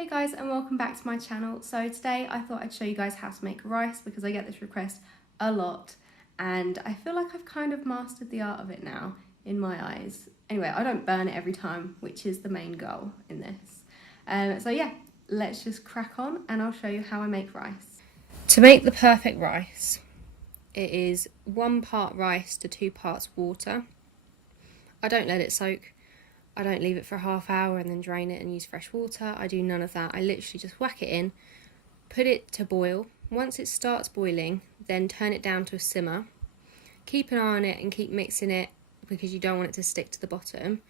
Hey guys, and welcome back to my channel. So today I thought I'd show you guys how to make rice because I get this request a lot and I feel like I've kind of mastered the art of it now in my eyes. Anyway, I don't burn it every time, which is the main goal in this. So yeah, let's just crack on and I'll show you how I make rice. To make the perfect rice, it is 1 part rice to 2 parts water. I don't let it soak. I don't leave it for a half hour and then drain it and use fresh water. I do none of that. I literally just whack it in, put it to boil. Once it starts boiling, then turn it down to a simmer. Keep an eye on it and keep mixing it because you don't want it to stick to the bottom.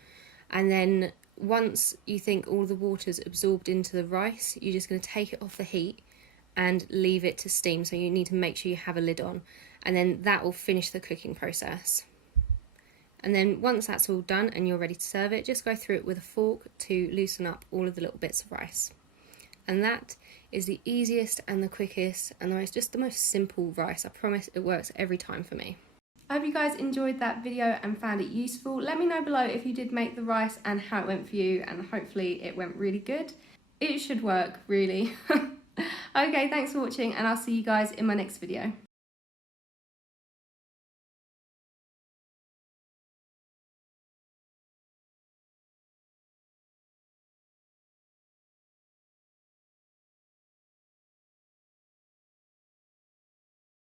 And then once you think all the water's absorbed into the rice, you're just going to take it off the heat and leave it to steam. So you need to make sure you have a lid on, and then that will finish the cooking process. And then once that's all done and you're ready to serve it, just go through it with a fork to loosen up all of the little bits of rice. And that is the easiest and the quickest and the most simple rice. I promise it works every time for me. I hope you guys enjoyed that video and found it useful. Let me know below if you did make the rice and how it went for you, and hopefully it went really good. It should work, really. Okay, thanks for watching and I'll see you guys in my next video.